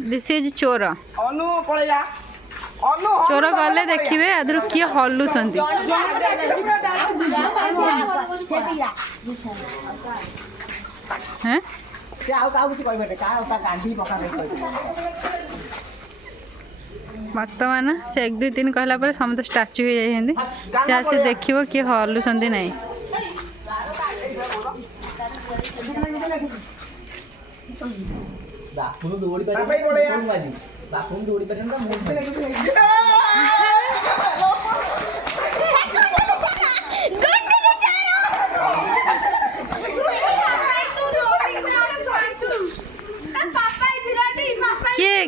This is चोर। अनु पळेया अनु चोर गले देखिए आदर किए हलुंट हैं से आउ का कुछ कहबे का ओता गांधी पका दे वर्तमान से 1 2 3 कहला पर समस्त स्टाच्यू हो जाइए से आसी देखिए किए हलुंट नहीं बाथरूम दौड़ी पारे बाथरूम दौड़ी पारे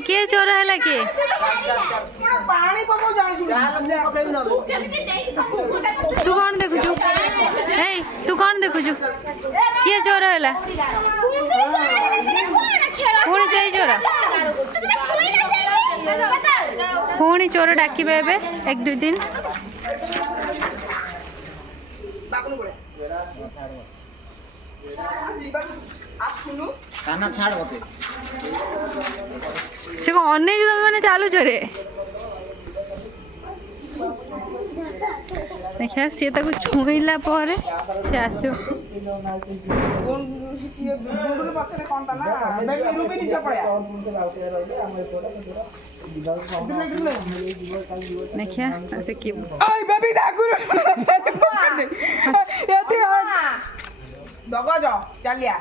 किए चोर है किए पानी पको जाई तू कौन देखुचु ए तू कौन देखुचु किए चोर है पुणी से चोर पुणी चोर डाकिबे एबे 1 2 3 काना छाड़ होते से को अनेक तुम मैंने चालू चोरे देखिए सी ताको छुईला पर से आसो गुडुल पछरे कोन ता ना बेबी रूबी नीचे पळया देखिए से की ओय बेबी दागुर यति दगज चलिया